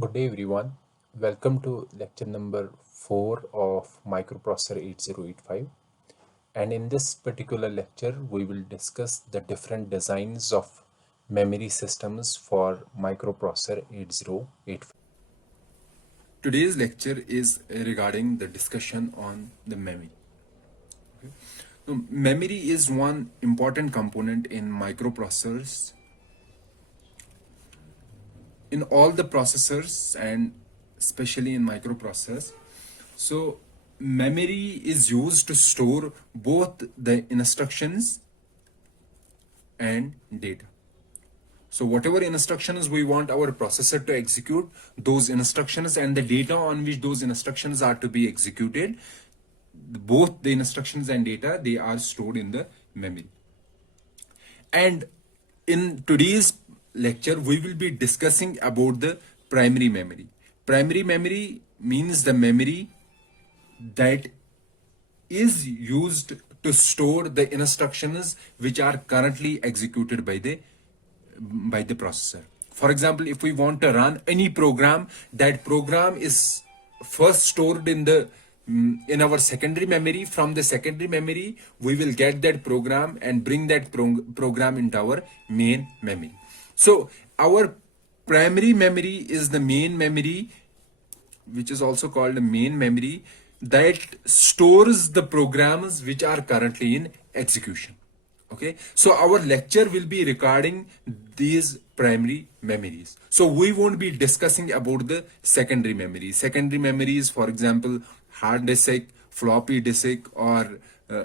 Good day everyone. Welcome to lecture number 4 of microprocessor 8085, and in this particular lecture we will discuss the different designs of memory systems for microprocessor 8085. Today's lecture is regarding the discussion on the memory. So, memory is one important component in microprocessors. In all the processors and especially in microprocessors, so memory is used to store both the instructions and data. So whatever instructions we want our processor to execute, those instructions and the data on which those instructions are to be executed, both the instructions and data, they are stored in the memory. And in today's lecture, we will be discussing about the primary memory. Primary memory means the memory that is used to store the instructions which are currently executed by the processor. For example, if we want to run any program, that program is first stored in our secondary memory. From the secondary memory, we will get that program and bring that program into our main memory. So our primary memory is the main memory, which is also called a main memory, that stores the programs which are currently in execution. Okay, so our lecture will be regarding these primary memories. So we won't be discussing about the secondary memory. Secondary memories, for example, hard disk, floppy disk, or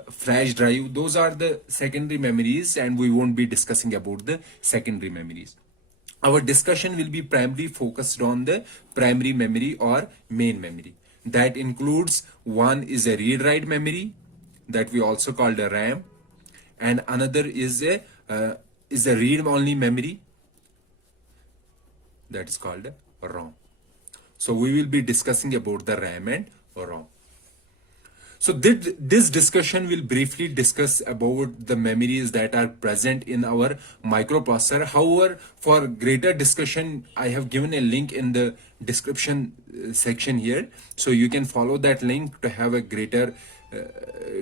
flash drive. Those are the secondary memories, and we won't be discussing about the secondary memories. Our discussion will be primarily focused on the primary memory or main memory. That includes, one is a read-write memory that we also call the RAM, and another is a read-only memory that is called a ROM. So we will be discussing about the RAM and ROM. So this discussion will briefly discuss about the memories that are present in our microprocessor. However, for greater discussion, I have given a link in the description section here. So you can follow that link to have a greater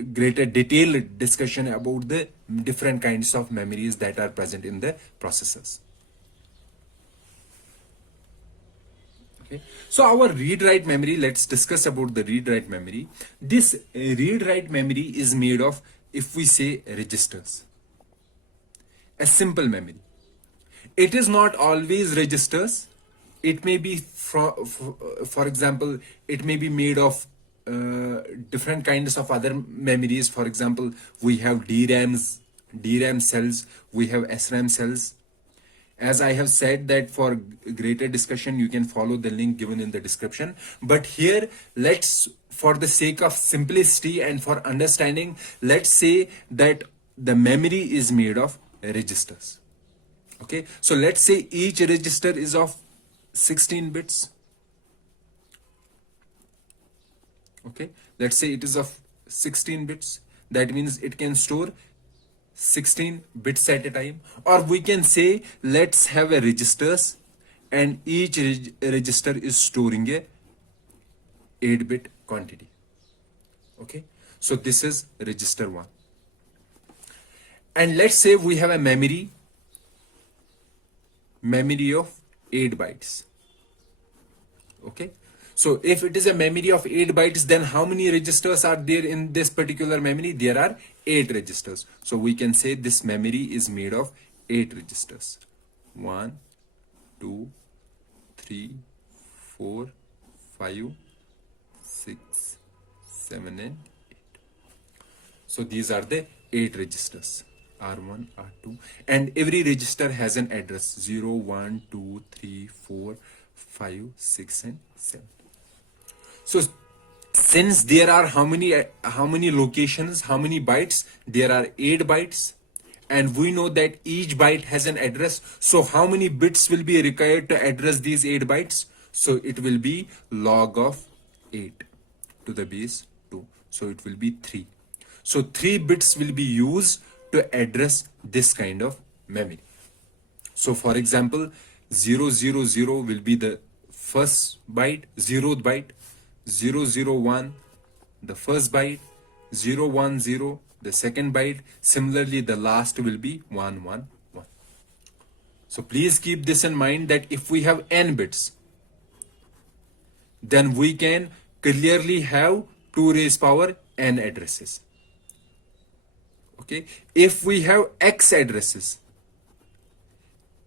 detailed discussion about the different kinds of memories that are present in the processors. Okay. So our read-write memory, let's discuss about the read-write memory. This read-write memory is made of, if we say, registers. A simple memory. It is not always registers. It may be, for example, it may be made of different kinds of other memories. For example, we have DRAM cells, we have SRAM cells. As I have said that for greater discussion, you can follow the link given in the description. But here, let's, for the sake of simplicity and for understanding, let's say that the memory is made of registers. Okay, so let's say each register is of 16 bits. Okay, let's say it is of 16 bits. That means it can store 16 bits at a time. Or we can say, let's have a registers, and each register is storing a 8-bit quantity. Okay, so this is register 1. And let's say we have a memory of 8 bytes. Okay, so if it is a memory of 8 bytes, then how many registers are there in this particular memory? There are 8 registers. So we can say this memory is made of 8 registers. 1, 2, 3, 4, 5, 6, 7, and 8. So these are the 8 registers. R1, R2, and every register has an address 0, 1, 2, 3, 4, 5, 6, and 7. So since there are how many locations, how many bytes? There are 8 bytes, and we know that each byte has an address. So how many bits will be required to address these 8 bytes? So it will be log of 8 to the base 2. So it will be 3. So 3 bits will be used to address this kind of memory. So for example, 000 will be the first byte, 0th byte, 001, the first byte, 010, the second byte. Similarly, the last will be 111. So please keep this in mind that if we have n bits, then we can clearly have 2 raised power n addresses. Okay, if we have x addresses,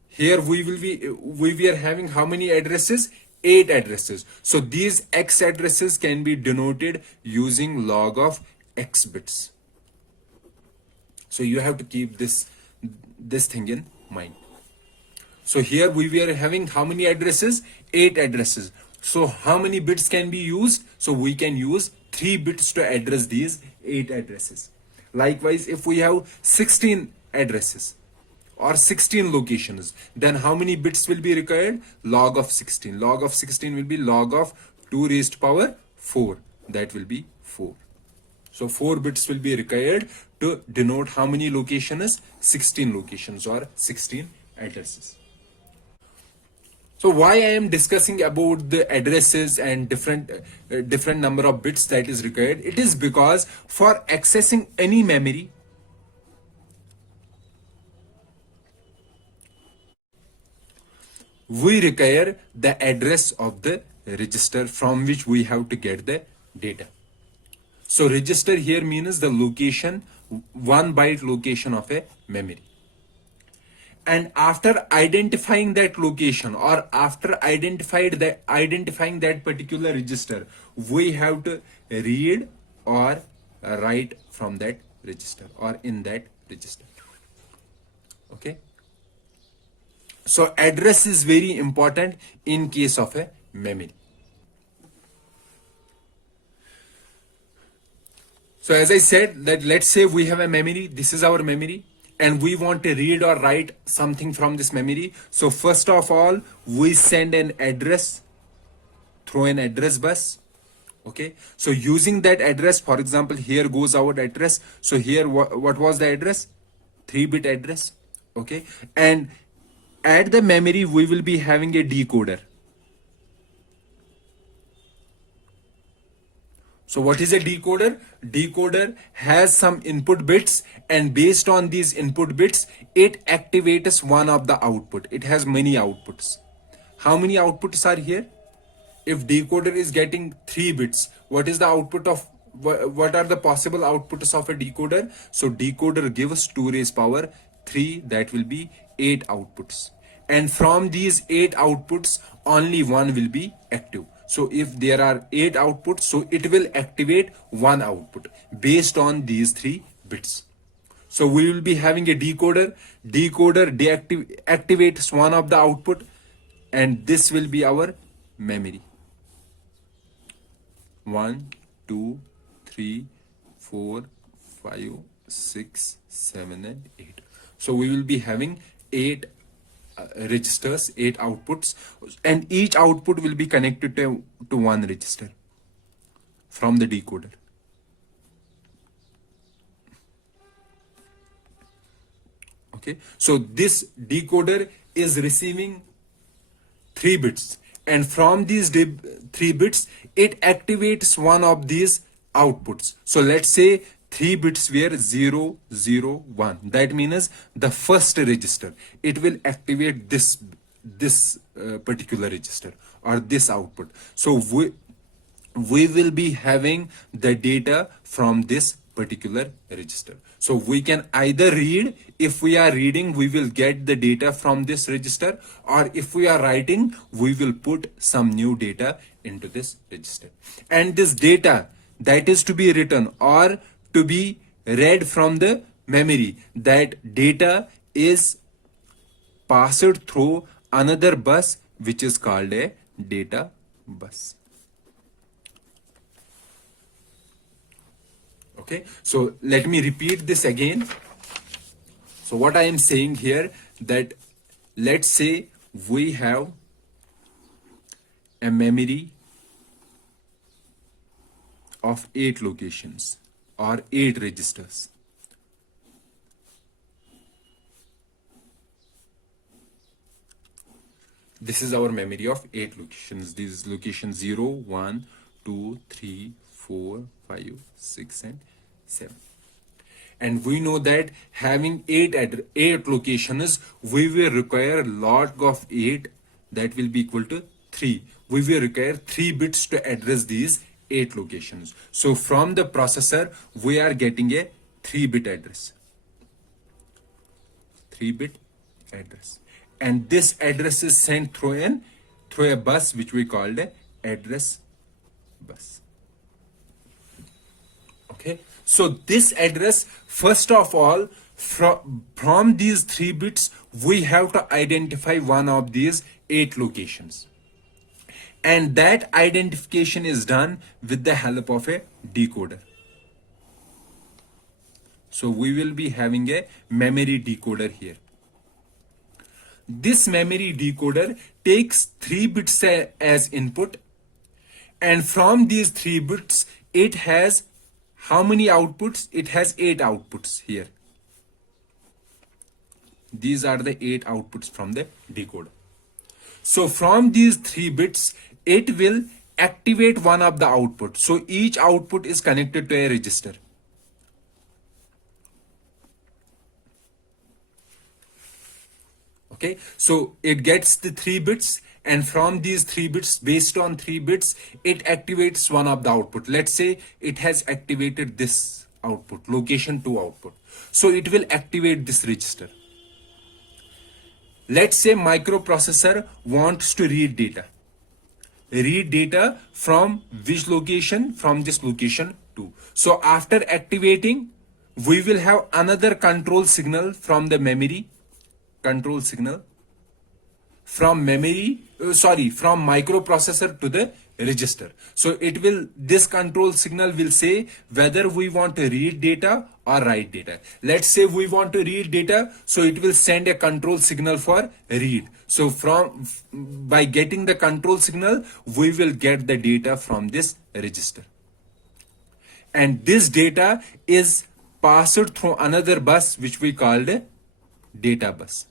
here we are having how many addresses? 8 addresses. So these x addresses can be denoted using log of x bits. So you have to keep this thing in mind. So here we were having how many addresses? 8 addresses. So how many bits can be used? So we can use 3 bits to address these 8 addresses. Likewise, if we have 16 addresses or 16 locations, then how many bits will be required? Log of 16. Log of 16 will be log of 2 raised power 4. That will be 4. So 4 bits will be required to denote how many locations? 16 locations or 16 addresses. So why I am discussing about the addresses and different number of bits that is required? It is because for accessing any memory, we require the address of the register from which we have to get the data. So register here means the location, 1 byte location of a memory. And after identifying that location or after identifying that particular register, we have to read or write from that register or in that register. Okay. So address is very important in case of a memory. So as I said that let's say we have a memory, this is our memory, and we want to read or write something from this memory. So first of all, we send an address through an address bus. Okay, so using that address, for example, here goes our address. So here what was the address? 3-bit address. Okay, and at the memory we will be having a decoder. So what is a decoder? Decoder has some input bits, and based on these input bits, it activates one of the output. It has many outputs. How many outputs are here? If decoder is getting 3 bits, what is the output of, what are the possible outputs of a decoder? So decoder gives 2 raised power 3, that will be 8 outputs. And from these 8 outputs, only one will be active. So if there are 8 outputs, so it will activate one output based on these 3 bits. So we will be having a decoder. Decoder activates one of the output, and this will be our memory. 1, 2, 3, 4, 5, 6, 7, and 8. So we will be having 8 registers, 8 outputs, and each output will be connected to one register from the decoder. Okay, so this decoder is receiving 3 bits, and from these 3 bits, it activates one of these outputs. So let's say 3 bits were 0, 0, 1. That means the first register, it will activate this particular register or this output. So we will be having the data from this particular register. So we can either read, if we are reading, we will get the data from this register, or if we are writing, we will put some new data into this register. And this data that is to be written or to be read from the memory, that data is passed through another bus, which is called a data bus. Okay, so let me repeat this again. So what I am saying here, that let's say we have a memory of 8 locations or 8 registers. This is our memory of 8 locations. These locations 0, 1, 2, 3, 4, 5, 6, and 7. And we know that having 8 locations, we will require log of 8, that will be equal to 3. We will require 3 bits to address these 8 locations. So from the processor, we are getting a 3-bit address. 3-bit address. And this address is sent through a bus which we called a address bus. Okay, so this address, first of all, from these 3 bits, we have to identify one of these 8 locations. And that identification is done with the help of a decoder. So we will be having a memory decoder here. This memory decoder takes 3 bits as input, and from these 3 bits, it has how many outputs? It has 8 outputs here. These are the 8 outputs from the decoder. So from these 3 bits, it will activate one of the outputs. So each output is connected to a register. Okay, so it gets the 3 bits, and from these 3 bits, based on 3 bits, it activates one of the output. Let's say it has activated this output, location 2 output. So it will activate this register. Let's say microprocessor wants to read data. Read data from which location? From this location 2. So after activating, we will have another control signal from the memory. Control signal from microprocessor to the register. So this control signal will say whether we want to read data or write data. Let's say we want to read data, so it will send a control signal for read. So by getting the control signal, we will get the data from this register. And this data is passed through another bus which we called a data bus.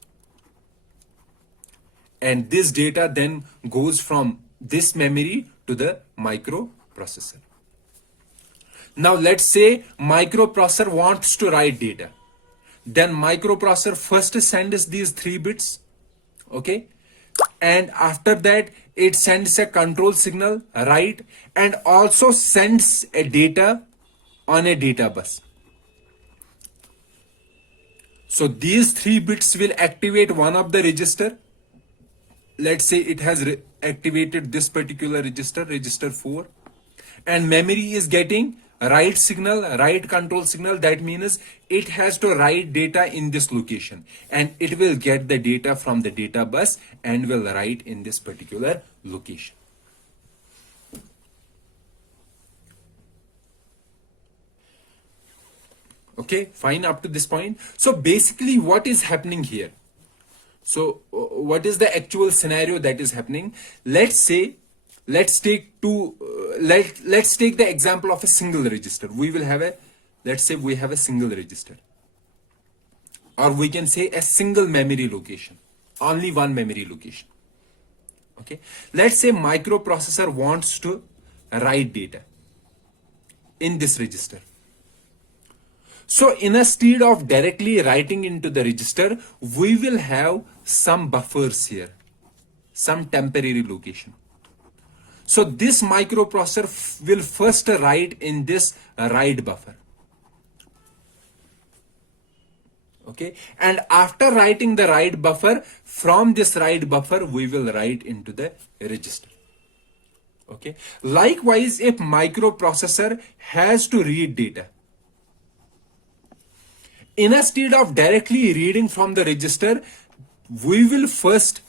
And this data then goes from this memory to the microprocessor. Now let's say microprocessor wants to write data. Then microprocessor first sends these 3 bits. Okay. And after that, it sends a control signal, write, and also sends a data on a data bus. So these 3 bits will activate one of the register. Let's say it has activated this particular register, register 4, and memory is getting write signal, write control signal. That means it has to write data in this location, and it will get the data from the data bus and will write in this particular location. Okay, fine up to this point. So basically what is happening here? So what is the actual scenario that is happening? Let's take the example of a single register. Let's say we have a single register, or we can say a single memory location, only one memory location. Okay, let's say microprocessor wants to write data in this register. So instead of directly writing into the register, we will have some buffers here, some temporary location. So this microprocessor will first write in this write buffer. Okay, and after writing the write buffer, from this write buffer, we will write into the register. Okay, likewise, if microprocessor has to read data, instead of directly reading from the register, we will first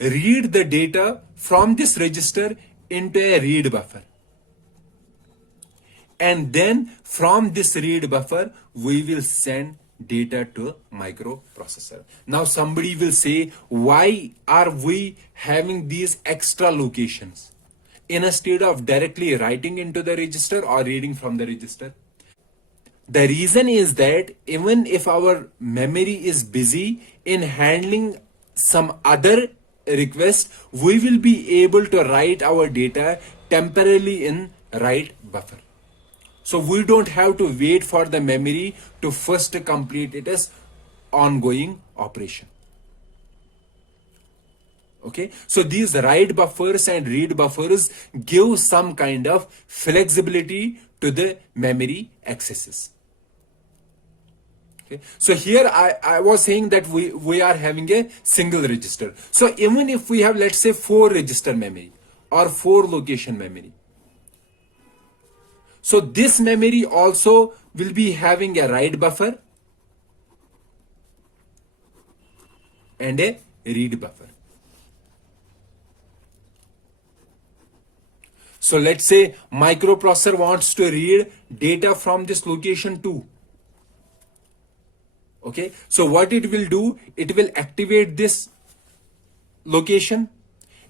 read the data from this register into a read buffer. And then from this read buffer, we will send data to microprocessor. Now somebody will say, why are we having these extra locations instead of directly writing into the register or reading from the register? The reason is that even if our memory is busy in handling some other request, we will be able to write our data temporarily in write buffer. So we don't have to wait for the memory to first complete its ongoing operation. Okay, so these write buffers and read buffers give some kind of flexibility to the memory accesses. Okay. So here I was saying that we are having a single register. So even if we have, let's say, 4 register memory or 4 location memory, so this memory also will be having a write buffer and a read buffer. So let's say microprocessor wants to read data from this location 2. Okay, so what it will do, it will activate this location,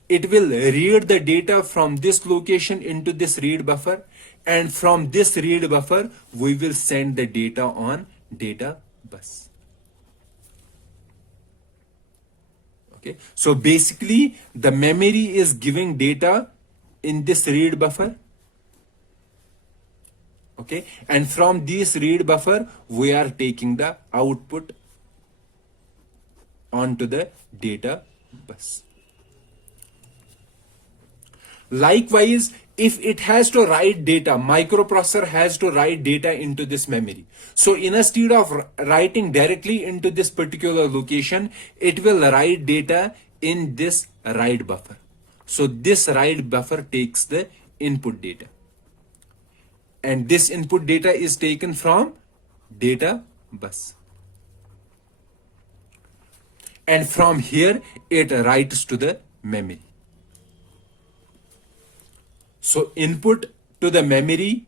it will read the data from this location into this read buffer, and from this read buffer we will send the data on data bus. Okay, so basically the memory is giving data in this read buffer. Okay, and from this read buffer we are taking the output onto the data bus. Likewise, if it has to write data, microprocessor has to write data into this memory. So instead of writing directly into this particular location, it will write data in this write buffer. So this write buffer takes the input data, and this input data is taken from data bus, and from here it writes to the memory. So input to the memory,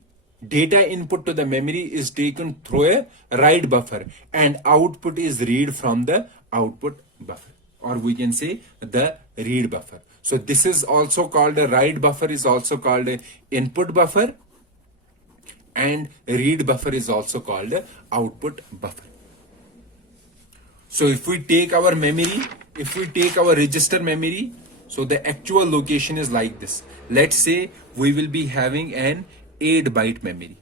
data input to the memory is taken through a write buffer, and output is read from the output buffer, or we can say the read buffer. So this is also called a write buffer, is also called a input buffer, and read buffer is also called a output buffer. So if we take our memory, if we take our register memory, so the actual location is like this. Let's say we will be having an 8-byte memory.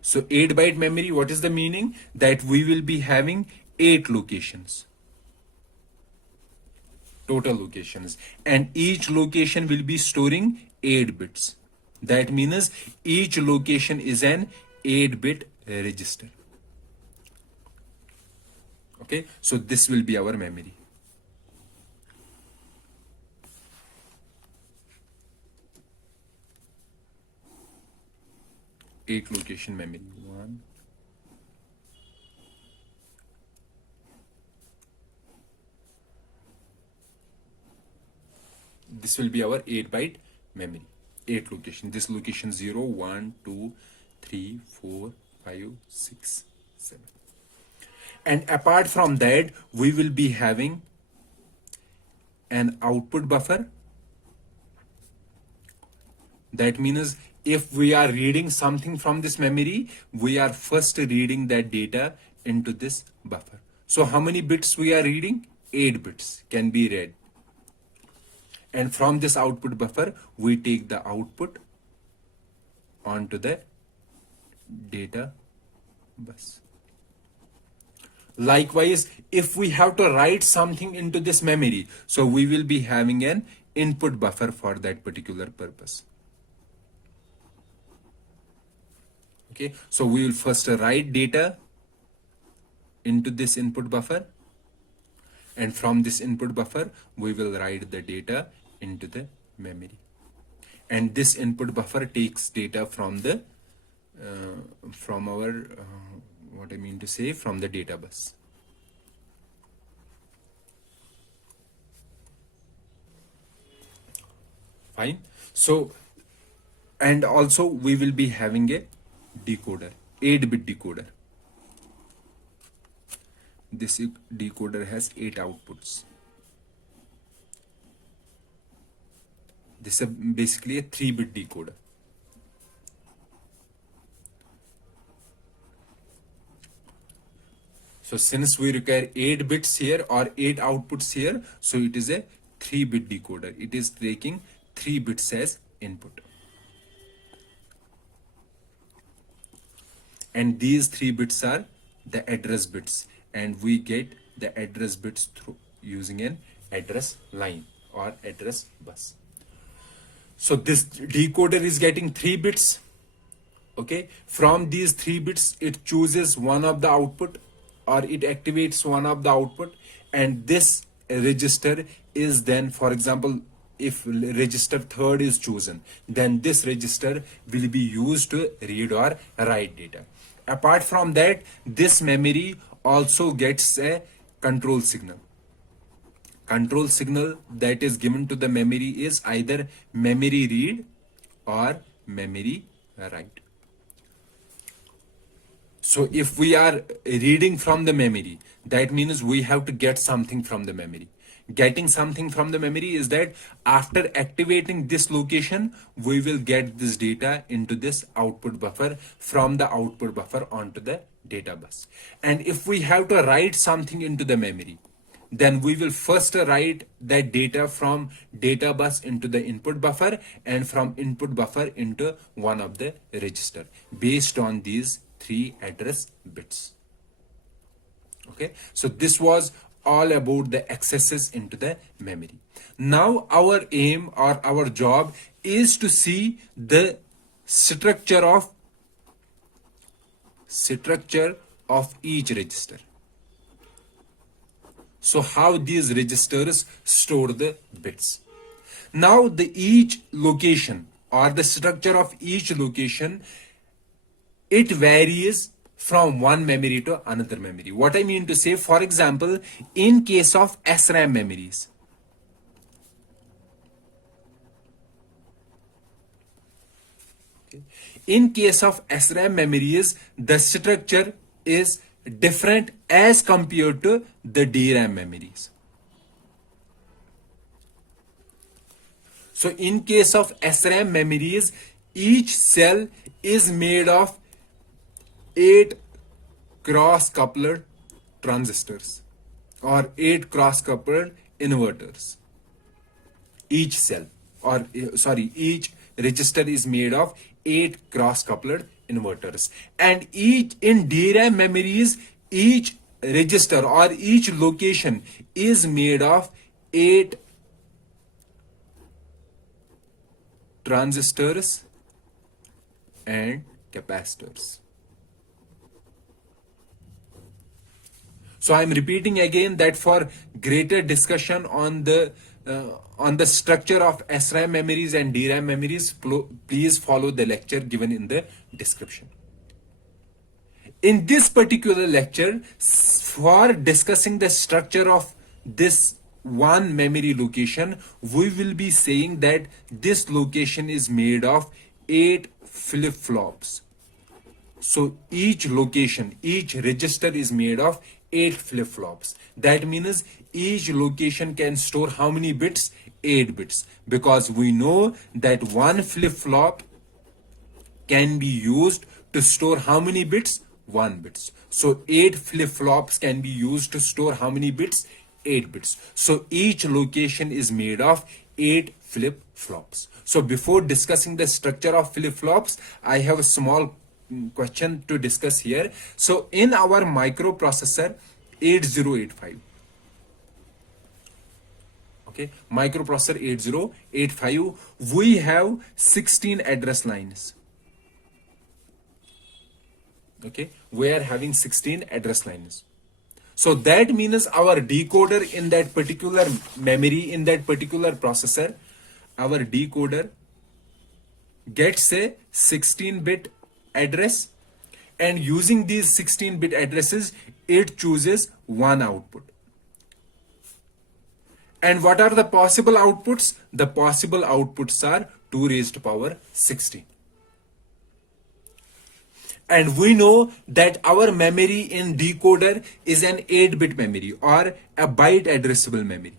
So 8-byte memory, what is the meaning? That we will be having 8 locations, total locations, and each location will be storing 8 bits. That means each location is an 8-bit register. Okay, so this will be our memory. Eight location memory. 1. This will be our 8-byte memory. 8 location. This location 0, 1, 2, 3, 4, 5, 6, 7. And apart from that, we will be having an output buffer. That means if we are reading something from this memory, we are first reading that data into this buffer. So how many bits we are reading? 8 bits can be read. And from this output buffer, we take the output onto the data bus. Likewise, if we have to write something into this memory, so we will be having an input buffer for that particular purpose. Okay, so we will first write data into this input buffer, and from this input buffer we will write the data into the memory, and this input buffer takes data from the from our what I mean to say, from the data bus. Fine. So, and also we will be having a decoder, 8-bit decoder. This decoder has 8 outputs. This is basically a 3-bit decoder. So since we require 8 bits here or 8 outputs here, so it is a 3-bit decoder. It is taking 3 bits as input. And these 3 bits are the address bits, and we get the address bits through using an address line or address bus. So this decoder is getting 3 bits. Okay, from these 3 bits it chooses one of the output, or it activates one of the output, and this register is then, for example, if register 3rd is chosen, then this register will be used to read or write data. Apart from that, this memory also gets a control signal. Control signal that is given to the memory is either memory read or memory write. So if we are reading from the memory, that means we have to get something from the memory. Getting something from the memory is that after activating this location, we will get this data into this output buffer, from the output buffer onto the data bus. And if we have to write something into the memory, then we will first write that data from data bus into the input buffer, and from input buffer into one of the register based on these 3 address bits. Okay, so this was all about the accesses into the memory. Now our aim or our job is to see the structure of each register. So how these registers store the bits. Now the each location or the structure of each location, it varies from one memory to another memory. What I mean to say, for example, in case of SRAM memories, in case of SRAM memories, the structure is different as compared to the DRAM memories. So in case of SRAM memories, each cell is made of 8 cross-coupled transistors or 8 cross-coupled inverters. Each cell, or each register is made of 8 cross-coupled inverters. And each in DRAM memories, each register or each location is made of 8 transistors and capacitors. So I'm repeating again that for greater discussion on the structure of SRAM memories and DRAM memories, please follow the lecture given in the description. In this particular lecture, for discussing the structure of this one memory location, we will be saying that this location is made of 8 flip-flops. So each location, each register is made of 8 flip-flops. That means each location can store how many bits? 8 bits. Because we know that one flip-flop can be used to store how many bits? 1 bits. So 8 flip-flops can be used to store how many bits? 8 bits. So each location is made of 8 flip-flops. So before discussing the structure of flip-flops, I have a small question to discuss here. So in our microprocessor 8085, okay, microprocessor 8085, we have 16 address lines. Okay, we are having 16 address lines. So that means our decoder in that particular memory, in that particular processor, our decoder gets a 16-bit address, and using these 16-bit addresses, it chooses one output. And what are the possible outputs? The possible outputs are 2 raised to power 16. And we know that our memory in decoder is an 8-bit memory or a byte addressable memory.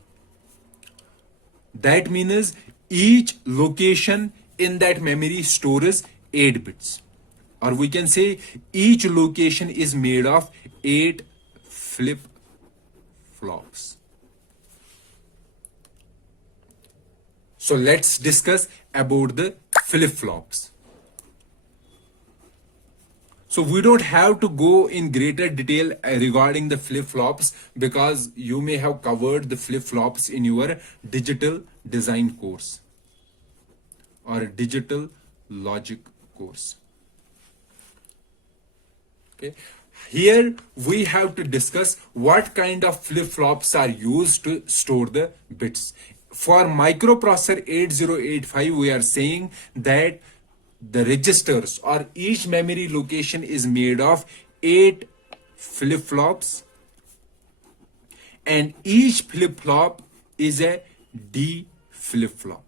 That means each location in that memory stores 8 bits. Or we can say each location is made of 8 flip flops. So let's discuss about the flip flops. So we don't have to go in greater detail regarding the flip flops, because you may have covered the flip flops in your digital design course or digital logic course. Okay. Here we have to discuss what kind of flip-flops are used to store the bits. For microprocessor 8085, we are saying that the registers or each memory location is made of 8 flip-flops, and each flip-flop is a D flip-flop.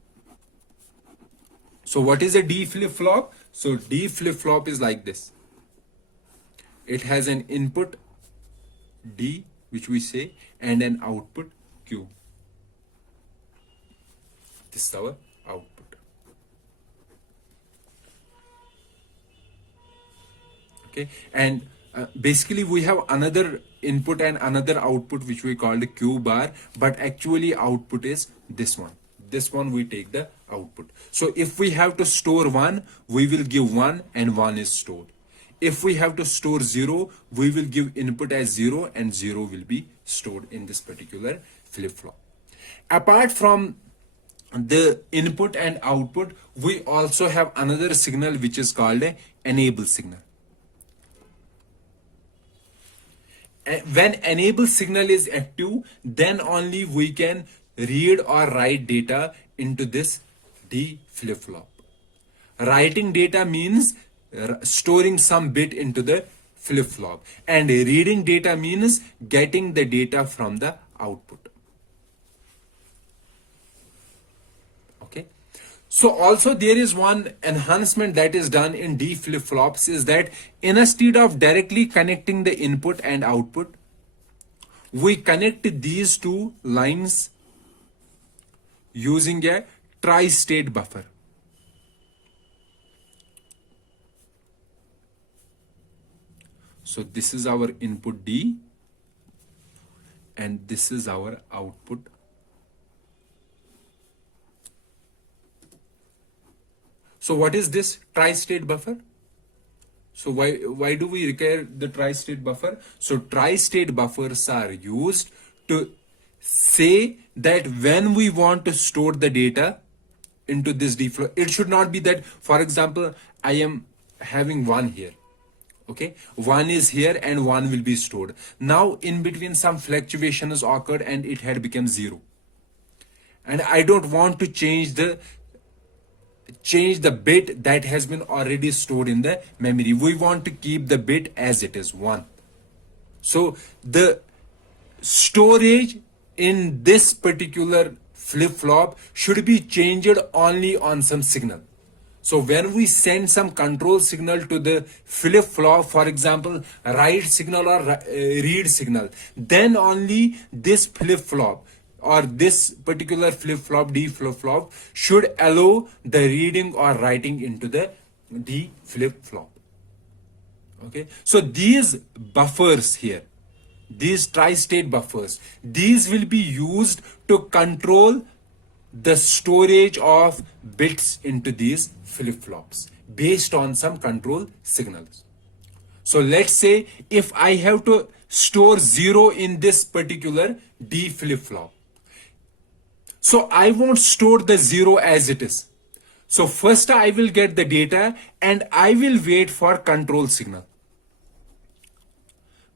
So what is a D flip-flop? So D flip-flop is like this. It has an input D, which we say, and an output Q. This is our output. Okay, and basically we have another input and another output which we call the Q bar, but actually output is this one. This one we take the output. So if we have to store 1, we will give 1 and 1 is stored. If we have to store 0, we will give input as 0 and 0 will be stored in this particular flip-flop. Apart from the input and output, we also have another signal which is called a enable signal. When enable signal is active, then only we can read or write data into this D flip-flop. Writing data means storing some bit into the flip-flop, and reading data means getting the data from the output. Okay, so also there is one enhancement that is done in D flip-flops, is that instead of directly connecting the input and output, we connect these two lines using a tri-state buffer. So this is our input D and this is our output. So what is this tri-state buffer? So why do we require the tri-state buffer? So tri-state buffers are used to say that when we want to store the data into this D flow, it should not be that, for example, I am having 1 here. Okay, 1 is here and 1 will be stored. Now in between some fluctuations occurred and it had become 0. And I don't want to change the bit that has been already stored in the memory. We want to keep the bit as it is, 1. So the storage in this particular flip-flop should be changed only on some signal. So when we send some control signal to the flip-flop, for example, write signal or read signal, then only this flip-flop or this particular flip-flop, D flip-flop, should allow the reading or writing into the D flip-flop. Okay, so these buffers here, these tri-state buffers, these will be used to control the storage of bits into these flip-flops based on some control signals. So let's say if I have to store 0 in this particular D flip-flop, so I won't store the 0 as it is. So first I will get the data and I will wait for control signal,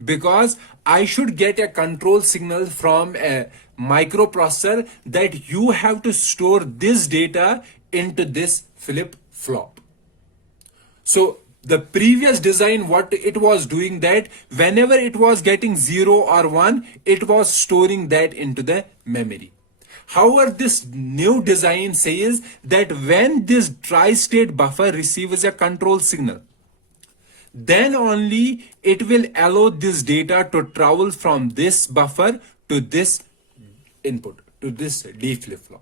because I should get a control signal from a microprocessor that you have to store this data into this flip-flop. So the previous design, what it was doing, that whenever it was getting 0 or 1, it was storing that into the memory. However, this new design says that when this tri-state buffer receives a control signal, then only it will allow this data to travel from this buffer to this input, to this D flip-flop.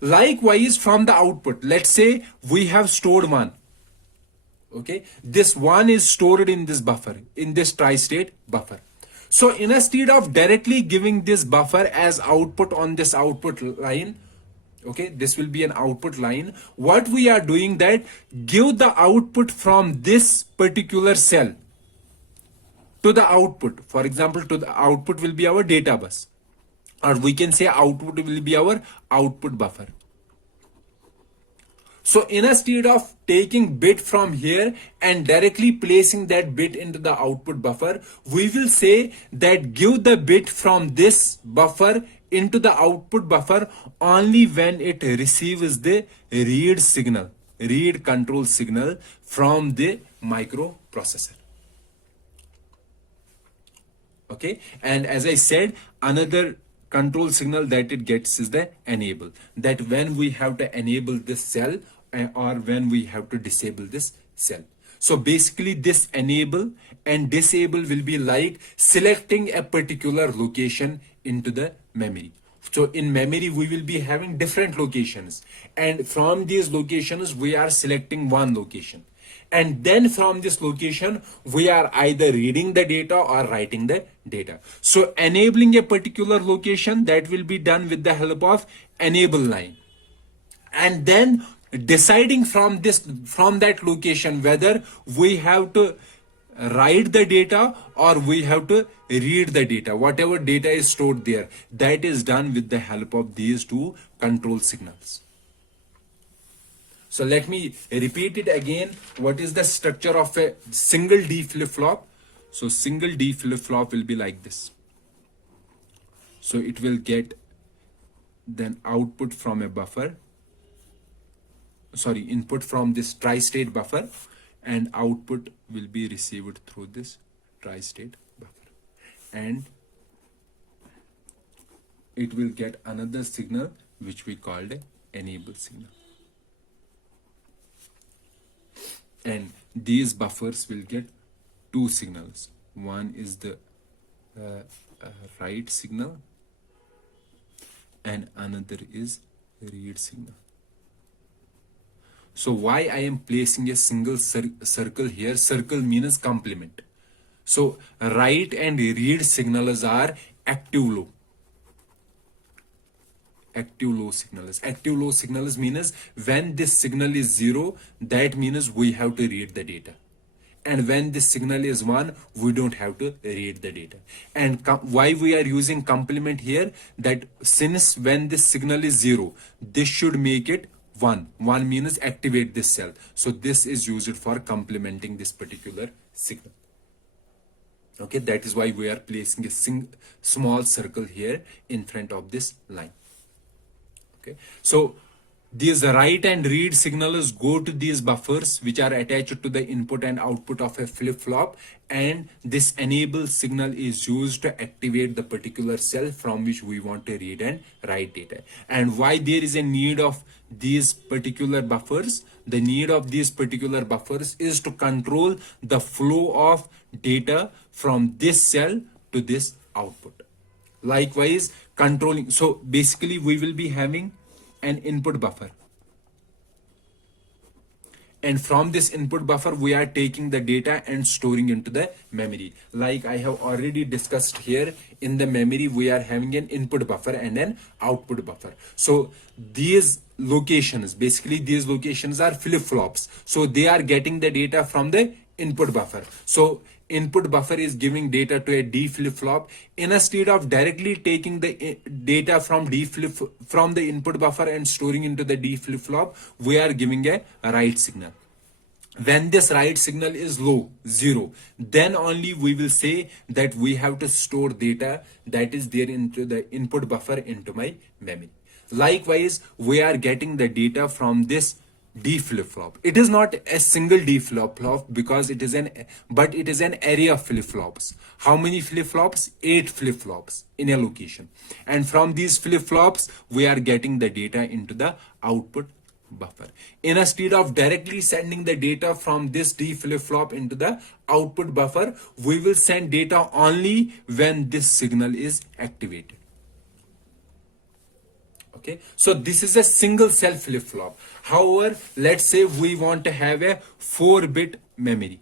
Likewise, from the output, let's say we have stored 1. Okay, this 1 is stored in this buffer, in this tri-state buffer. So instead of directly giving this buffer as output on this output line, okay, this will be an output line, what we are doing that give the output from this particular cell to the output. For example, to the output will be our data bus, or we can say output will be our output buffer. So instead of taking bit from here and directly placing that bit into the output buffer, we will say that give the bit from this buffer into the output buffer only when it receives the read control signal from the microprocessor. Okay, and as I said, another control signal that it gets is the enable, that when we have to enable this cell or when we have to disable this cell. So basically this enable and disable will be like selecting a particular location into the memory. So in memory we will be having different locations, and from these locations we are selecting one location, and then from this location we are either reading the data or writing the data. So enabling a particular location, that will be done with the help of enable line, and then deciding from that location whether we have to write the data or we have to read the data. Whatever data is stored there, that is done with the help of these two control signals. So let me repeat it again. What is the structure of a single D flip-flop? So single D flip-flop will be like this. So it will get then output from a buffer, input from this tri-state buffer, and output will be received through this tri-state buffer, and it will get another signal which we called a enable signal. And these buffers will get two signals. One is the write signal and another is read signal. So why I am placing a single circle here? Circle means complement. So write and read signals are active low. Active low signals. Active low signals means when this signal is 0, that means we have to read the data. And when this signal is 1, we don't have to read the data. And why we are using complement here? That since when this signal is 0, this should make it 1. 1 means activate this cell. So this is used for complementing this particular signal. Okay, that is why we are placing a small circle here in front of this line. Okay, so these write and read signals go to these buffers which are attached to the input and output of a flip-flop, and this enable signal is used to activate the particular cell from which we want to read and write data. And why there is a need of these particular buffers? The need of these particular buffers is to control the flow of data from this cell to this output. Likewise, controlling, so basically we will be having an input buffer, and from this input buffer we are taking the data and storing into the memory. Like I have already discussed here, in the memory we are having an input buffer and an output buffer. So these locations, basically these locations are flip-flops, so they are getting the data from the input buffer. So input buffer is giving data to a D flip-flop. Instead of directly taking the data from from the input buffer and storing into the D flip-flop, we are giving a write signal. When this write signal is low, 0, then only we will say that we have to store data that is there into the input buffer into my memory. Likewise, we are getting the data from this D flip-flop. It is not a single D flip-flop because it is an array of flip-flops. How many flip-flops? 8 flip-flops in a location. And from these flip-flops, we are getting the data into the output buffer. Instead of directly sending the data from this D flip-flop into the output buffer, we will send data only when this signal is activated. Okay, so this is a single cell flip-flop. However, let's say we want to have a 4-bit memory.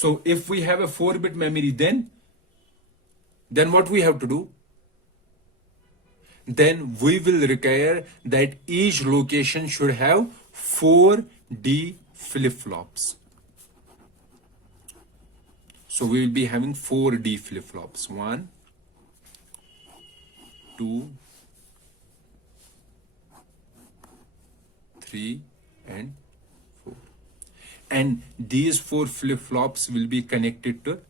So if we have a 4-bit memory, then what we have to do? Then we will require that each location should have 4D flip-flops. So we will be having 4D flip-flops. 1, 2, 3, and 4. And these 4 flip-flops will be connected to,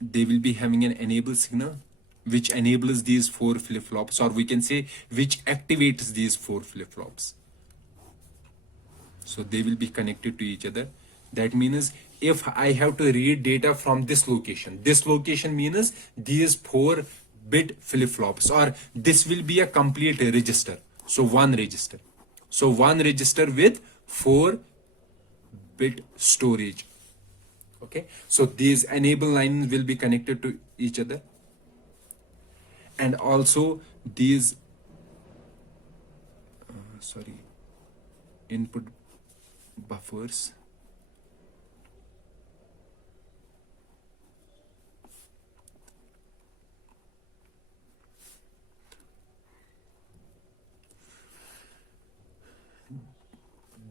they will be having an enable signal which enables these 4 flip-flops, or we can say which activates these 4 flip-flops. So they will be connected to each other. That means if I have to read data from this location means these 4-bit flip-flops, or this will be a complete register. So one register. So one register with 4-bit storage. Okay. So these enable lines will be connected to each other. And also these, input buffers.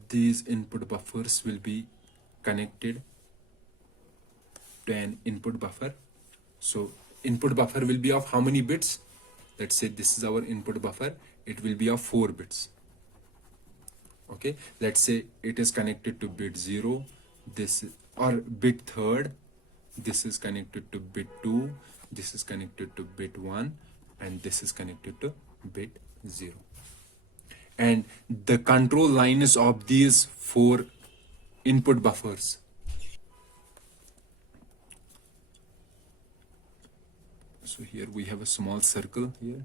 These input buffers will be connected to an input buffer. So input buffer will be of how many bits? Let's say this is our input buffer. It will be of 4 bits. Okay, let's say it is connected to bit 0, this or bit 3rd, this is connected to bit 2, this is connected to bit 1, and this is connected to bit 0. And the control lines of these 4 input buffers. So here we have a small circle here.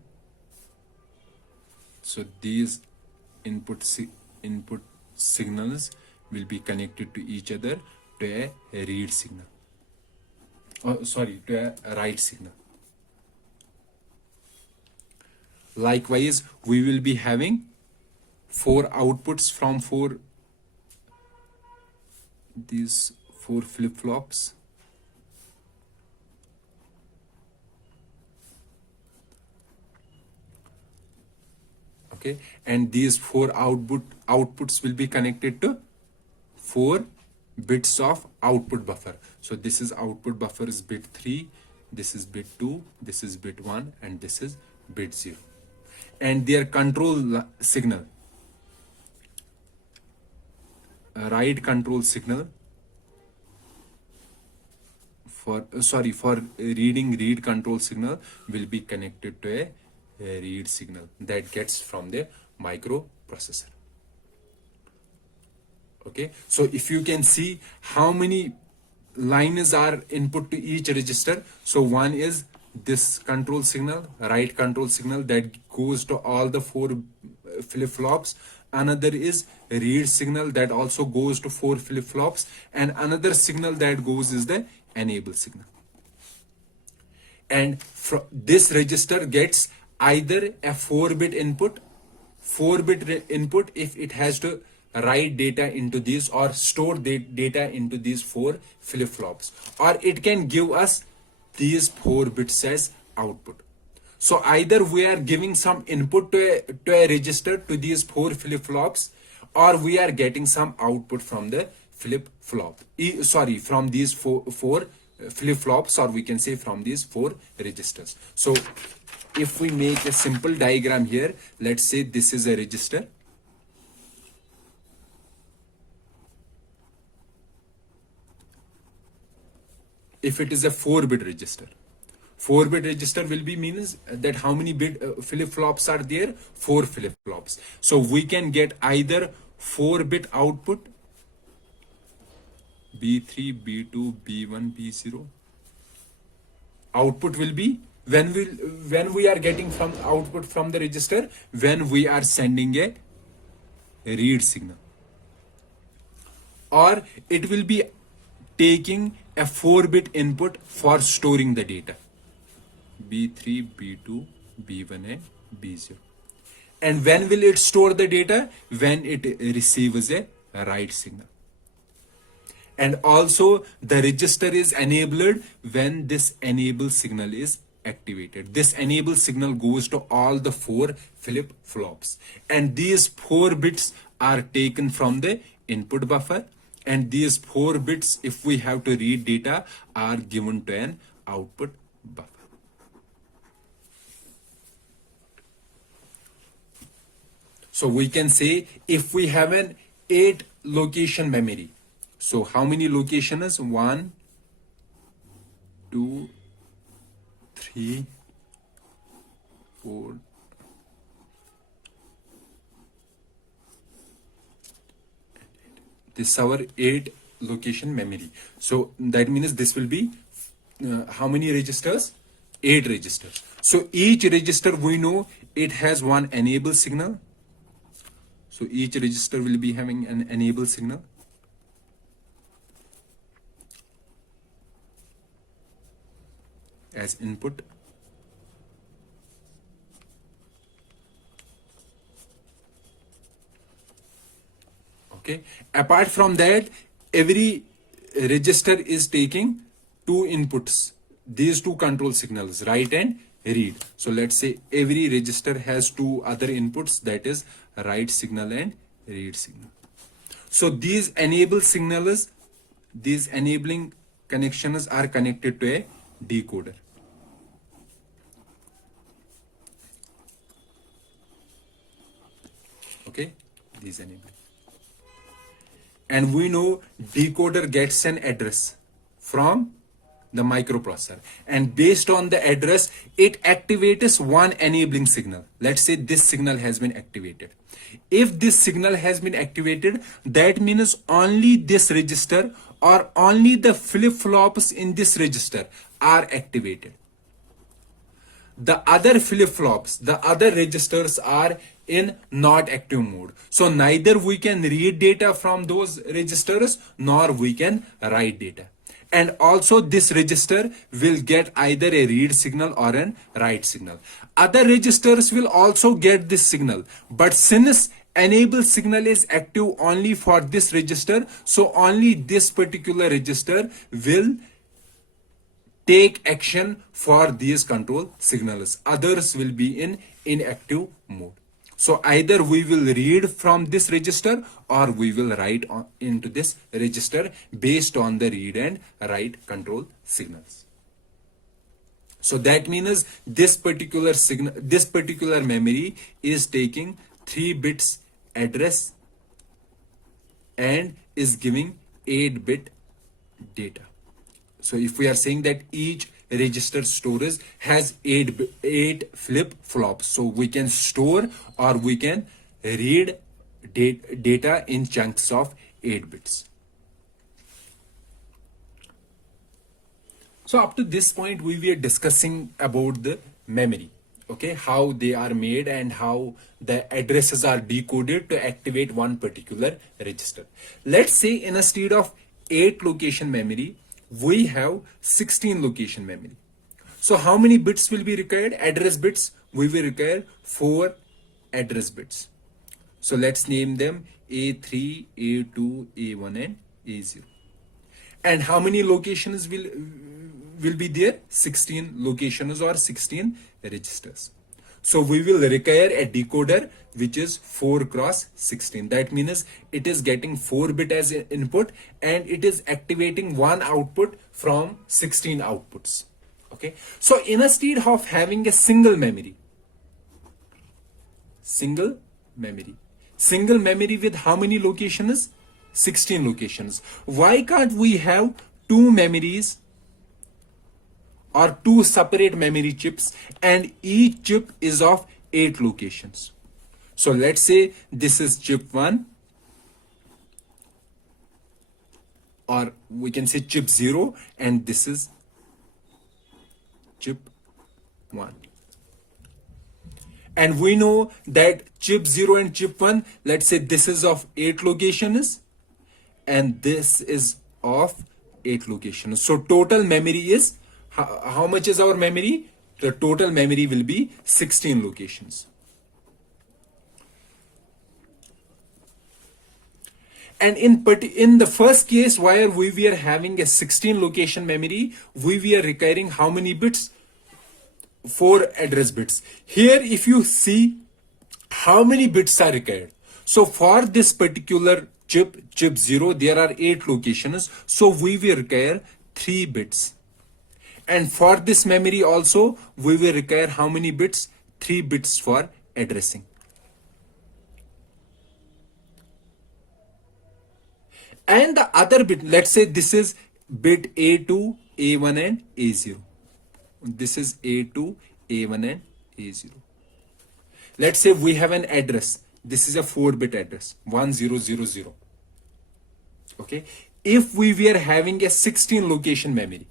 So these input signals will be connected to each other to a read signal. To a write signal. Likewise, we will be having 4 outputs from these 4 flip-flops. Okay, and these 4 outputs will be connected to 4 bits of output buffer. So this is output buffer is bit 3, this is bit 2, this is bit 1, and this is bit 0. And their control signal, write control signal for reading read control signal will be connected to a read signal that gets from the microprocessor. Okay, so if you can see how many lines are input to each register. So one is this control signal, write control signal, that goes to all the 4 flip-flops. Another is read signal that also goes to 4 flip-flops, and another signal that goes is the enable signal. And this register gets either a 4-bit input if it has to write data into these or store the data into these 4 flip-flops, or it can give us these 4 bits as output. So either we are giving some input to a register to these 4 flip-flops, or we are getting some output from the flip-flop. From these four flip-flops, or we can say from these 4 registers. So if we make a simple diagram here, let's say this is a register. If it is a 4-bit register, 4-bit register will be means that how many bit flip-flops are there? 4 flip-flops. So we can get either 4-bit output, B3, B2, B1, B0. Output will be when we are getting from output from the register, when we are sending a read signal, or it will be taking a 4-bit input for storing the data, B3, B2, B1, and B0. And when will it store the data? When it receives a write signal. And also the register is enabled when this enable signal is activated. This enable signal goes to all the 4 flip flops, and these 4 bits are taken from the input buffer, and these 4 bits, if we have to read data, are given to an output buffer. So we can say if we have an 8 location memory, so how many locations? 1, 2, 3, 4. This is our 8 location memory. So that means this will be how many registers? 8 registers. So each register, we know it has one enable signal. So each register will be having an enable signal. As input. Okay. Apart from that, every register is taking 2 inputs. These 2 control signals, write and read. So let's say every register has 2 other inputs, that is write signal and read signal. So these enable signals, these enabling connections are connected to a decoder. Okay, these enable. And we know decoder gets an address from the microprocessor, and based on the address it activates one enabling signal. Let's say this signal has been activated. If this signal has been activated, that means only this register or only the flip-flops in this register are activated. The other flip-flops, the other registers are in not active mode. So neither we can read data from those registers nor we can write data. And also this register will get either a read signal or an write signal. Other registers will also get this signal, but since enable signal is active only for this register, so only this particular register will take action for these control signals. Others will be in inactive mode. So either we will read from this register or we will write into this register based on the read and write control signals. So that means this particular signal, this particular memory is taking 3 bits address and is giving 8-bit data. So if we are saying that each register storage has 8 flip flops, so we can store or we can read data in chunks of 8 bits. So up to this point we were discussing about the memory, okay, how they are made and how the addresses are decoded to activate one particular register. Let's say instead of 8 location memory, we have 16 location memory. So how many bits will be required? Address bits. We will require 4 address bits. So let's name them A3, A2, A1 and A0. And how many locations will be there? 16 locations or 16 registers. So we will require a decoder which is 4 cross 16. That means it is getting 4-bit as input and it is activating one output from 16 outputs. Okay. So instead of having a single memory with how many locations? 16 locations. Why can't we have 2 memories or 2 separate memory chips and each chip is of 8 locations? So let's say this is chip 1, or we can say chip 0, and this is chip 1. And we know that chip 0 and chip 1, let's say this is of 8 locations and this is of 8 locations. So total memory is, how much is our memory? The total memory will be 16 locations. And in the first case where we were having a 16 location memory, we were requiring how many bits? 4 address bits. Here if you see how many bits are required. So for this particular chip 0, there are 8 locations, so we will require 3 bits. And for this memory also we will require how many bits? 3 bits for addressing. And the other bit, let's say this is bit A2, A1 and A0. This is A2, A1 and A0. Let's say we have an address. This is a 4-bit address, 1000. Okay. If we were having a 16 location memory,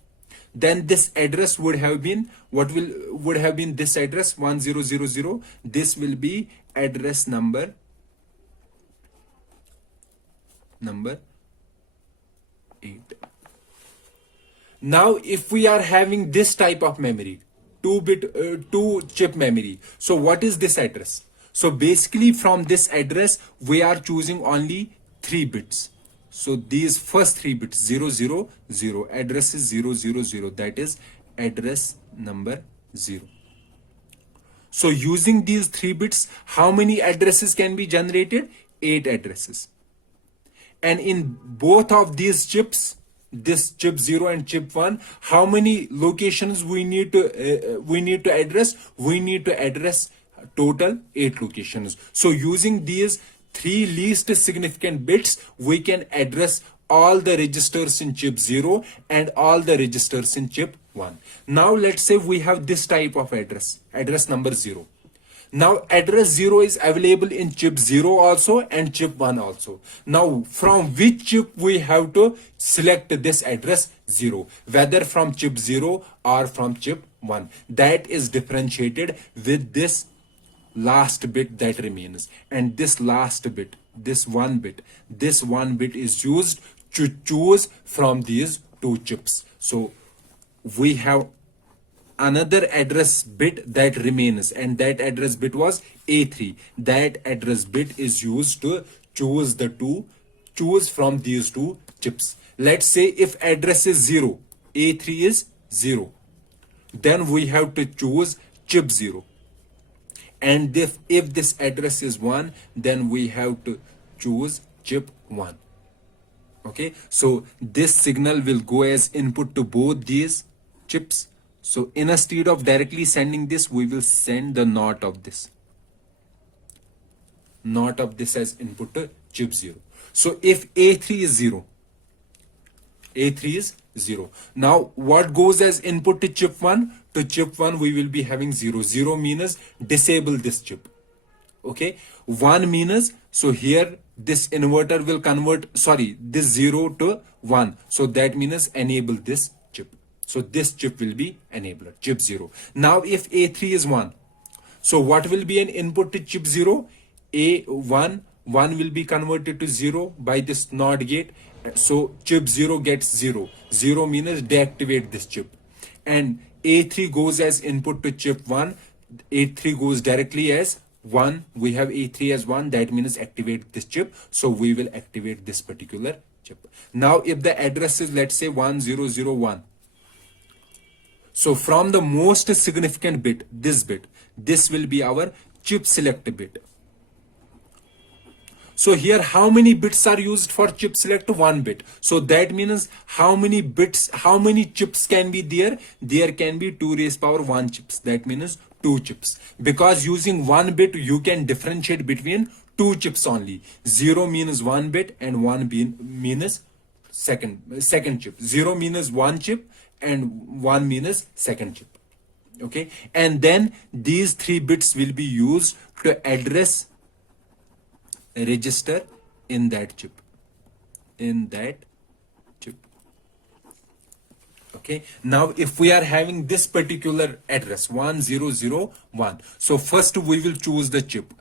then this address would have been, would have been this address 1000. This will be address number 8. Now if we are having this type of memory, 2 chip memory, so what is this address? So basically from this address we are choosing only 3 bits. So these first 3 bits 000, address is 000, that is address number 0. So using these 3 bits, how many addresses can be generated? 8 addresses. And in both of these chips, this chip 0 and chip 1, how many locations we need to address? We need to address total 8 locations. So using these 3 least significant bits, we can address all the registers in chip 0 and all the registers in chip 1. Now let's say we have this type of address number 0. Now address 0 is available in chip 0 also and chip 1 also. Now from which chip we have to select this address 0, whether from chip 0 or from chip 1. That is differentiated with this last bit that remains. And this last bit, this one bit is used to choose from these 2 chips. So we have another address bit that remains, and that address bit was A3. That address bit is used to choose from these 2 chips. Let's say if address is 0, A3 is 0, then we have to choose chip 0. And if this address is 1, then we have to choose chip 1. Okay, so this signal will go as input to both these chips. So instead of directly sending this, we will send the NOT of this as input to chip 0. So if A3 is 0, A3 is 0. Now what goes as input to chip 1? To chip 1 we will be having 0. 0 means disable this chip. Okay, 1 means, so here this inverter will convert, this 0 to 1. So that means enable this chip. So this chip will be enabler, chip 0. Now if A3 is 1, so what will be an input to chip 0? A1, 1 will be converted to 0 by this NOT gate. So chip 0 gets 0. 0 means deactivate this chip. And A3 goes as input to chip 1. A3 goes directly as 1. We have A3 as 1. That means activate this chip. So we will activate this particular chip. Now if the address is, let's say 1001. So from the most significant bit, this will be our chip select bit. So here how many bits are used for chip select? 1 bit. So that means how many bits, how many chips can be there? There can be 2 raised power 1 chips. That means 2 chips. Because using 1 bit you can differentiate between 2 chips only. 0 means 1 bit and 1 means second chip. 0 means 1 chip and 1 means second chip. Okay, and then these 3 bits will be used to address a register in that chip. Okay, now if we are having this particular address 1001, so first we will choose the chip.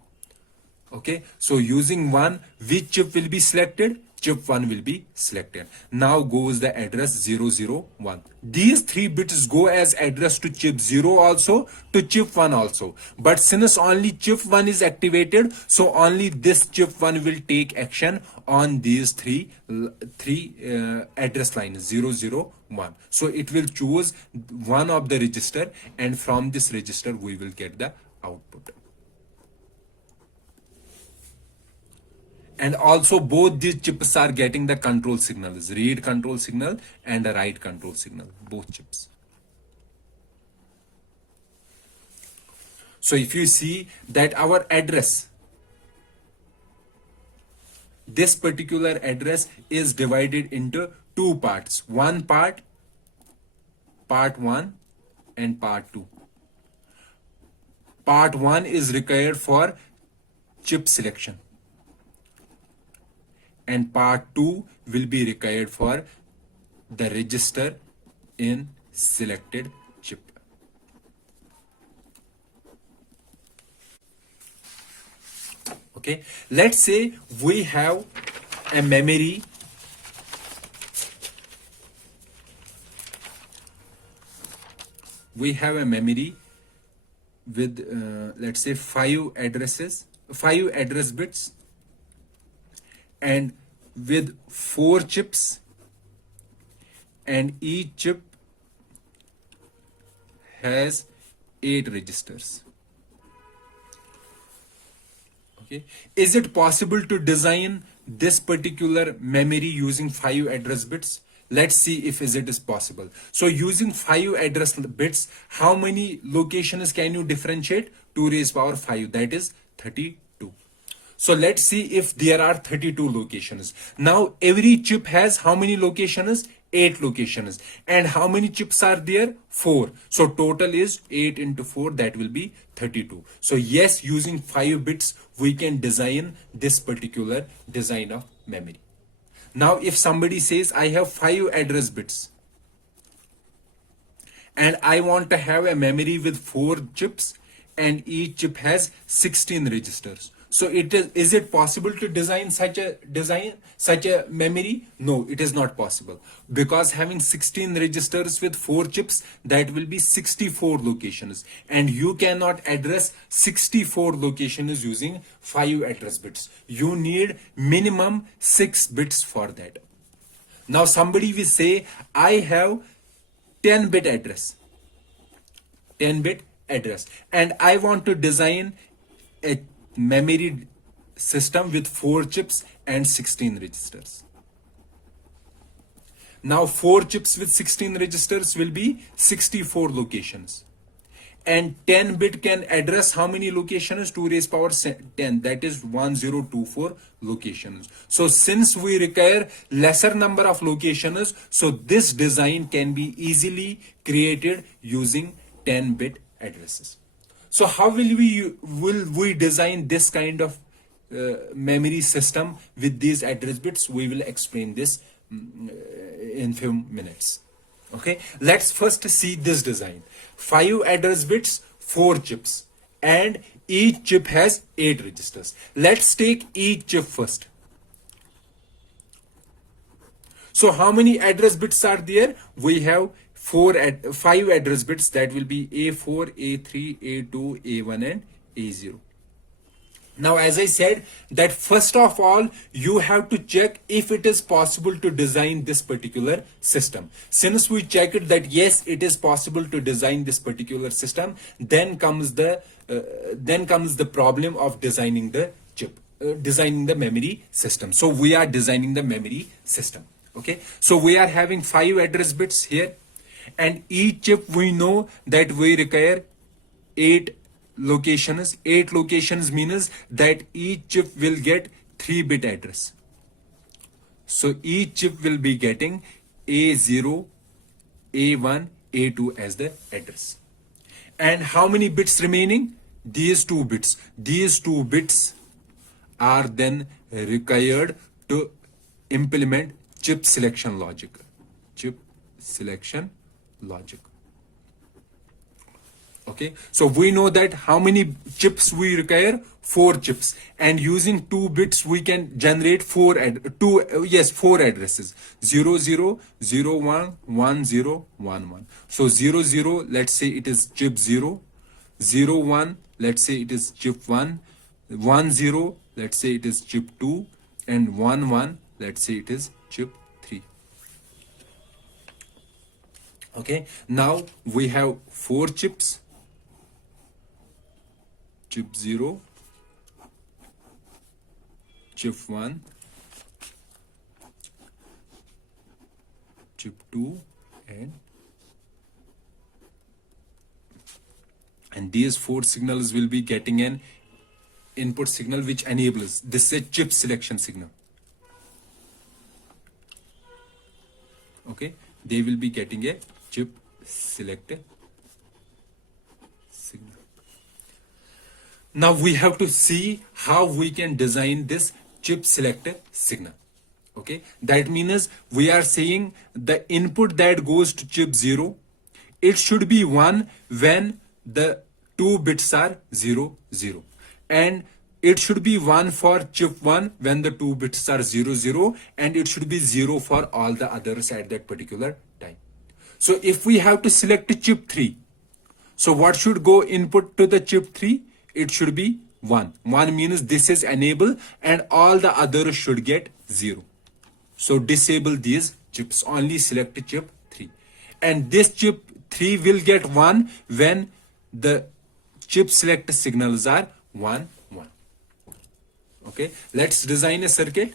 Okay, so using 1, which chip will be selected? chip 1 will be selected. Now goes the address 001. These 3 bits go as address to chip 0 also, to chip 1 also. But since only chip 1 is activated, so only this chip 1 will take action on these three address lines 001. So it will choose one of the register, and from this register we will get the output. And also both these chips are getting the control signals, read control signal and a write control signal, both chips. So if you see that our address, this particular address is divided into 2 parts. One part 1 and part 2. Part 1 is required for chip selection, and part 2 will be required for the register in selected chip. Okay, let's say we have a memory with let's say 5 address bits, and with 4 chips, and each chip has 8 registers. Okay, is it possible to design this particular memory using 5 address bits? Let's see if it is possible. So using 5 address bits, how many locations can you differentiate? 2 raised power 5, that is 32. So let's see if there are 32 locations. Now every chip has how many locations? 8 locations. And how many chips are there? 4. So total is 8 into 4, that will be 32. So yes, using 5 bits we can design this particular design of memory. Now if somebody says I have 5 address bits and I want to have a memory with 4 chips and each chip has 16 registers. So is it possible to design such a memory? No, it is not possible, because having 16 registers with 4 chips, that will be 64 locations, and you cannot address 64 locations using 5 address bits. You need minimum 6 bits for that. Now somebody will say I have 10-bit address, and I want to design a memory system with 4 chips and 16 registers. Now 4 chips with 16 registers will be 64 locations, and 10-bit can address how many locations? 2 raised power 10, that is 1024 locations. So since we require lesser number of locations, so this design can be easily created using 10-bit addresses. So how will we design this kind of memory system with these address bits? We will explain this in few minutes. Okay, let's first see this design. 5 address bits, 4 chips, and each chip has 8 registers. Let's take each chip first. So how many address bits are there? We have 5 address bits, that will be A4, A3, A2, A1 and A0. Now as I said that first of all you have to check if it is possible to design this particular system. Since we checked that yes, it is possible to design this particular system, then comes the problem of designing the chip, designing the memory system. So we are designing the memory system. Okay, so we are having 5 address bits here, and each chip we know that we require 8 locations. 8 locations means that each chip will get 3-bit address. So each chip will be getting A0, A1, A2 as the address. And how many bits remaining? These 2 bits. These 2 bits are then required to implement chip selection logic. Chip selection logic. Okay, so we know that how many chips we require? 4 chips, and using 2 bits we can generate four addresses: 00, 01, 10, 11. So 00, let's say it is chip 0. 01, let's say it is chip 1. 10, let's say it is chip 2. And 11, let's say it is chip 3. Okay, now we have 4 chips: chip 0, chip 1, chip 2, and these 4 signals will be getting an input signal which enables this is a chip selection signal. Okay, they will be getting a chip select signal. Now we have to see how we can design this chip select signal. Okay, that means we are saying the input that goes to chip 0, it should be 1 when the 2 bits are 0, 0, and it should be 1 for chip 1 when the 2 bits are 0, 0, and it should be 0 for all the others at that particular time. So if we have to select chip 3, so what should go input to the chip 3? It should be 1. 1 means this is enable and all the others should get 0. So disable these chips, only select chip 3. And this chip 3 will get 1 when the chip select signals are 1, 1. Okay, let's design a circuit.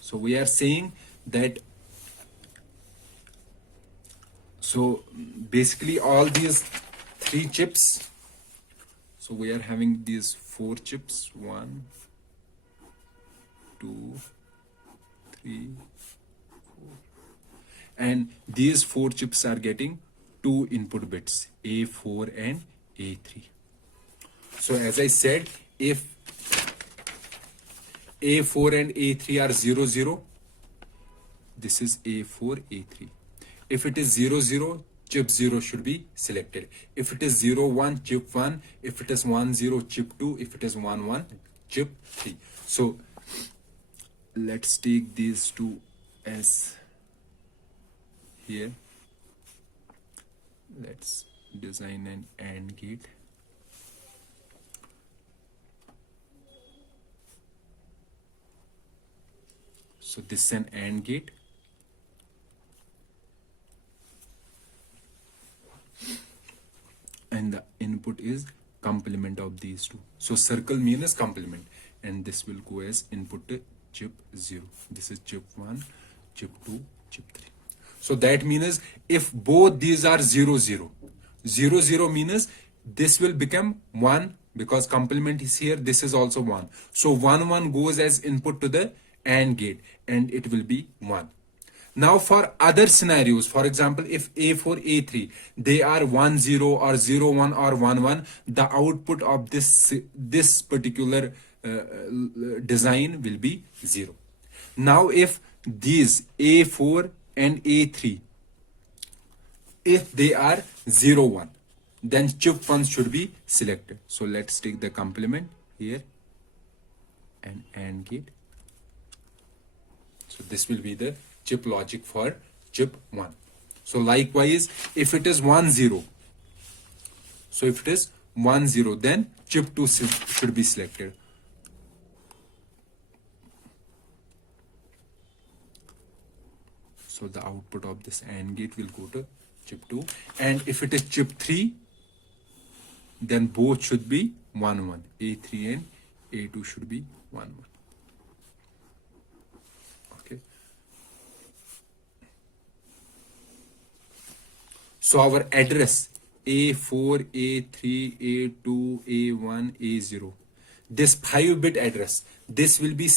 So we are saying that, so basically all these 3 chips, so we are having these 4 chips: 1, 2, 3, 4, and these 4 chips are getting 2 input bits, A4 and A3. So as I said, if A4 and A3 are 0, 0, this is A4, A3. If it is 0, 0, chip 0 should be selected. If it is 0, 1, chip 1. If it is 1, 0, chip 2. If it is 1, 1, chip 3. So let's take these 2 as here. Let's design an AND gate. So this is an AND gate. And the input is complement of these 2. So circle means complement, and this will go as input to chip 0. This is chip 1, chip 2, chip 3. So that means if both these are 0, 0, 0, 0 means this will become 1 because complement is here. This is also 1. So 1, 1 goes as input to the AND gate and it will be 1. Now for other scenarios, for example, if A4, A3, they are 1, 0 or 0, 1 or 1, 1, the output of this particular design will be 0. Now if these A4 and A3, if they are 0, 1, then chip 1 should be selected. So let's take the complement here and AND gate. So this will be the chip logic for chip 1. So likewise, if it is 1, 0, so if it is 1, 0, then chip 2 should be selected. So the output of this AND gate will go to chip 2. And if it is chip 3, then both should be 1, 1. A3 and A2 should be 1, 1. So our address A4, A3, A2, A1, A0, this 5-bit address, this will be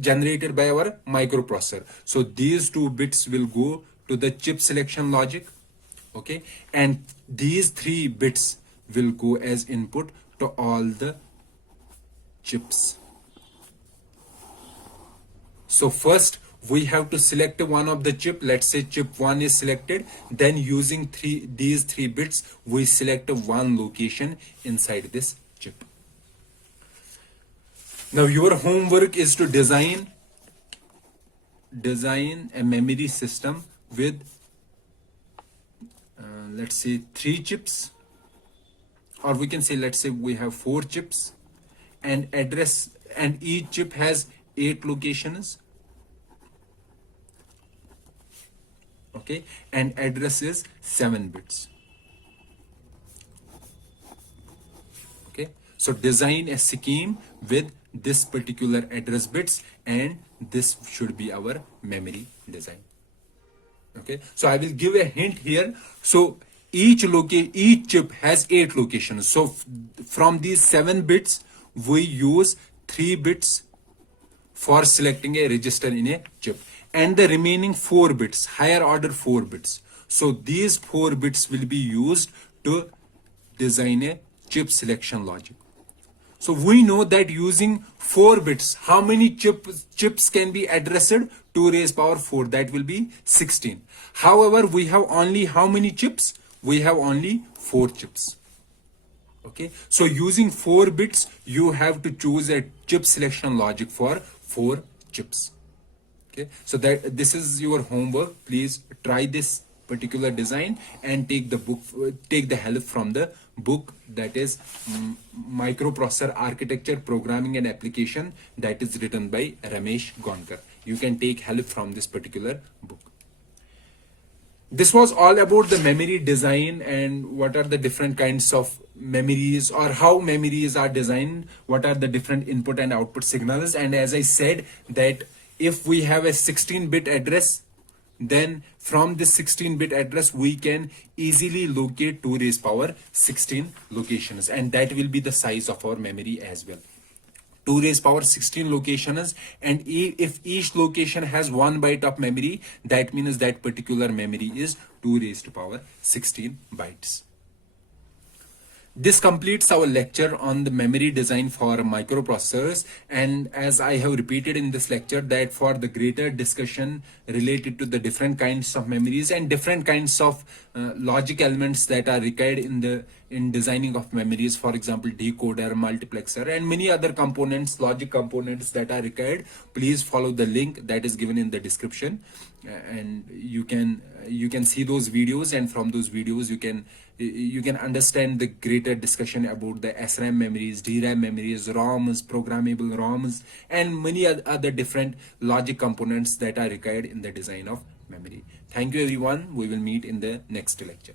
generated by our microprocessor. So these 2 bits will go to the chip selection logic, okay, and these 3 bits will go as input to all the chips. So first we have to select one of the chip. Let's say chip 1 is selected, then using these three bits we select one location inside this chip. Now your homework is to design a memory system with let's say 3 chips, or we can say, let's say we have 4 chips, and address, and each chip has 8 locations. Okay, and address is 7 bits. Okay, so design a scheme with this particular address bits, and this should be our memory design. Okay, so I will give a hint here. So each chip has 8 locations. So from these 7 bits we use 3 bits for selecting a register in a chip, and the remaining 4 bits, higher order 4 bits, so these 4 bits will be used to design a chip selection logic. So we know that using 4 bits, how many chips can be addressed? 2 raised power 4, that will be 16. However, we have only how many chips? We have only 4 chips. Okay, so using 4 bits, you have to choose a chip selection logic for 4 chips. Okay, so that this is your homework. Please try this particular design and take the help from the book, that is Microprocessor Architecture, Programming and Application, that is written by Ramesh Gonkar. You can take help from this particular book. This was all about the memory design and what are the different kinds of memories, or how memories are designed, what are the different input and output signals. And as I said, that if we have a 16-bit address, then from this 16-bit address we can easily locate 2 raised power 16 locations, and that will be the size of our memory as well. 2 raised power 16 locations, and if each location has 1 byte of memory, that means that particular memory is 2 raised power 16 bytes. This completes our lecture on the memory design for microprocessors, and as I have repeated in this lecture, that for the greater discussion related to the different kinds of memories and different kinds of logic elements that are required in designing of memories, for example decoder, multiplexer, and many other components, logic components that are required, please follow the link that is given in the description, and you can see those videos, and from those videos you can understand the greater discussion about the SRAM memories, DRAM memories, ROMs, programmable ROMs, and many other different logic components that are required in the design of memory. Thank you everyone. We will meet in the next lecture.